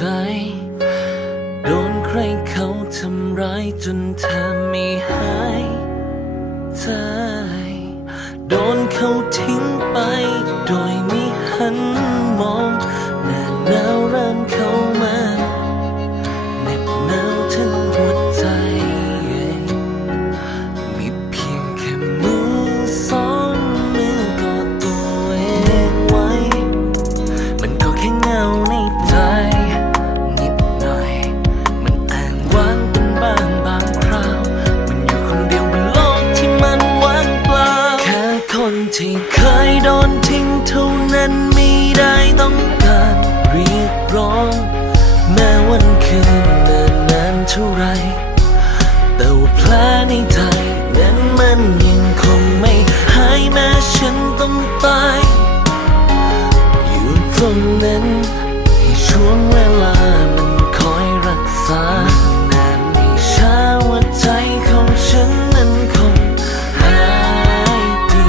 โดนใครเขาทำร้ายจนเธอไม่หายใจโดนเขาทิ้งไปโดยไม่หันมองหน้าหนาวเริ่มเข้ามาเหน็บหนาวถึงหัวใจมีเพียงแค่มือสองมือกอดตัวเองไว้มันก็แค่เงาในใจนิดหน่อยมันอ้างว้างเป็นบ้างบางคราวมันอยู่คนเดียวบนโลกที่มันว่างเปล่าแค่คนที่เคยโดนทิ้งเท่านั้นไม่ได้ต้องการเรียกร้องแม้วันคืนเนิ่นนานเท่าไรแต่ว่าแผลในใจนั้นมันยังคงไม่หายแม้ฉันต้องตายอยู่ตรงนั้นให้ช่วงเวลามันคอยรักษานานไม่ช้าหัวใจของฉันนั้นคงหายดี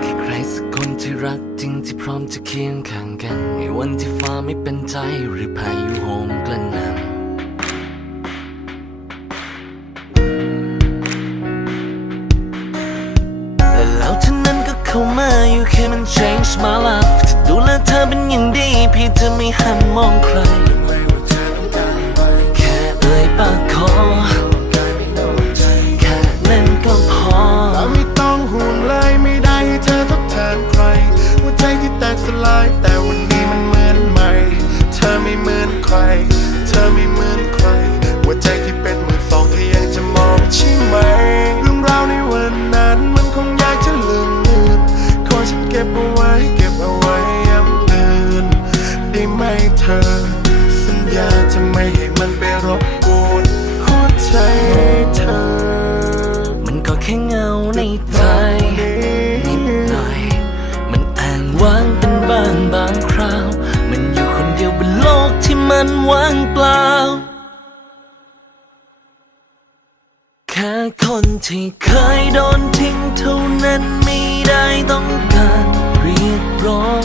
แค่ใครสักคนที่รักจริงที่พร้อมจะเคียงข้างกันในวันที่ฟ้าไม่เป็นใจหรือพายุโหมกระหน่ำแล้วเท่านั้นก็เข้ามาอยู่แค่มัน change my life จะดูแลเธอเป็นอย่างดีเพียงเธอไม่หันมองใครแค่เอ่ยปากขอแค่นั้นก็พอไม่ต้องห่วงเลยไม่ได้ให้เธอทดแทนใครหัวใจที่แตกสลายแต่วันนี้มันเหมือนใหม่เธอไม่เหมือนใครเธอไม่เหมือนใครหัวใจที่เป็นมือสองเธอยังจะมองใช่ไหมเรื่องราวในวันนั้นมันคงอยากจะลืมขอฉันเก็บเอาไว้ย้ำเตือนได้ไหมเธอสัญญาจะไม่ให้มันไปรบกวนหัวใจเธอมันก็แค่เงาในใจนิดหน่อยมันอ้างว้างเป็นบ้างบางคราวมันอยู่คนเดียวบนโลกที่มันว่างเปล่าแค่คนที่เคยโดนทิ้งเท่านั้นไม่ได้ต้องการเรียกร้อง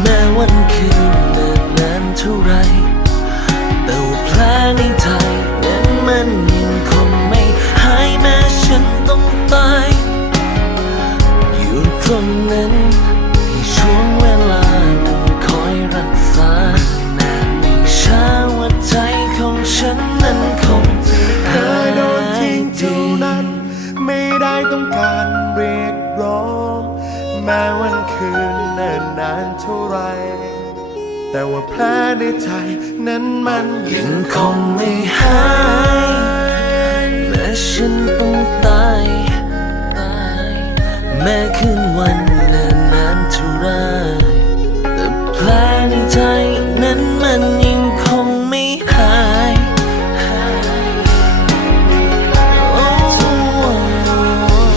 แม้วันคืนเนิ่นนานเท่าไรแต่ว่าแผลในใจนั้นมันยังคงไม่หายแม้ฉันต้องตายอยู่ตรงนั้นให้ช่วงเวลามันคอยรักษานานไม่ช้าหัวใจของฉันนั้นคงเคยโดนทิ้งเท่านั้นไม่ได้ต้องการเรียกร้องแม้วันคืนเนิ่นนานเท่าไรแต่ว่าแผลในใจนั้นมันยังคงไม่หายแม้ฉันต้องตายแม้คืนวันเนิ่นนานเท่าไรแต่แผลในใจนั้นมันยังคงไม่หาย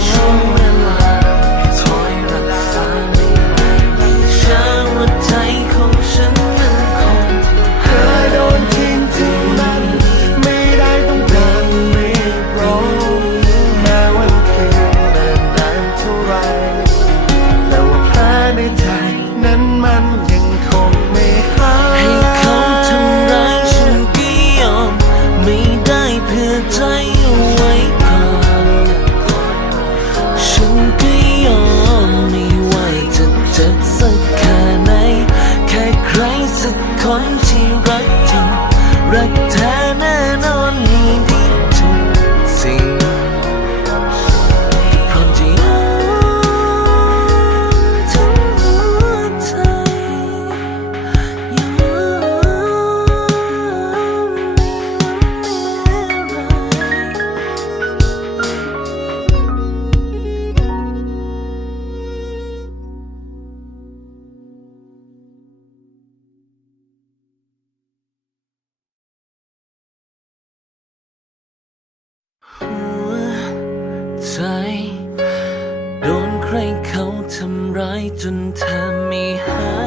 ช่วงเวลาคอยรักษาไม่ได้ไม่ช้าหัวใจของฉันนั้นคงเคยโดนทิ้งเท่านั้นไม่ได้ต้องการเรียกร้องแม้วันคืนเนิ่นนานเท่าไรแต่ว่าแผลในใจนั้นมันยังคงไม่หายให้เขาทำร้ายฉันก็ยอมไม่ได้เพื่อใจเอาไว้ก่อนฉันก็ยอมไม่ว่าจะเจ็บสักแค่ไหนแค่ใครสักคนที่รักจริงรักแท้แน่นอนให้ดีทุกสิ่งพร้อมจะยอมทั้งหัวใจยอมไม่หัวใจโดนใครเขาทำร้ายจนเธอไม่หาย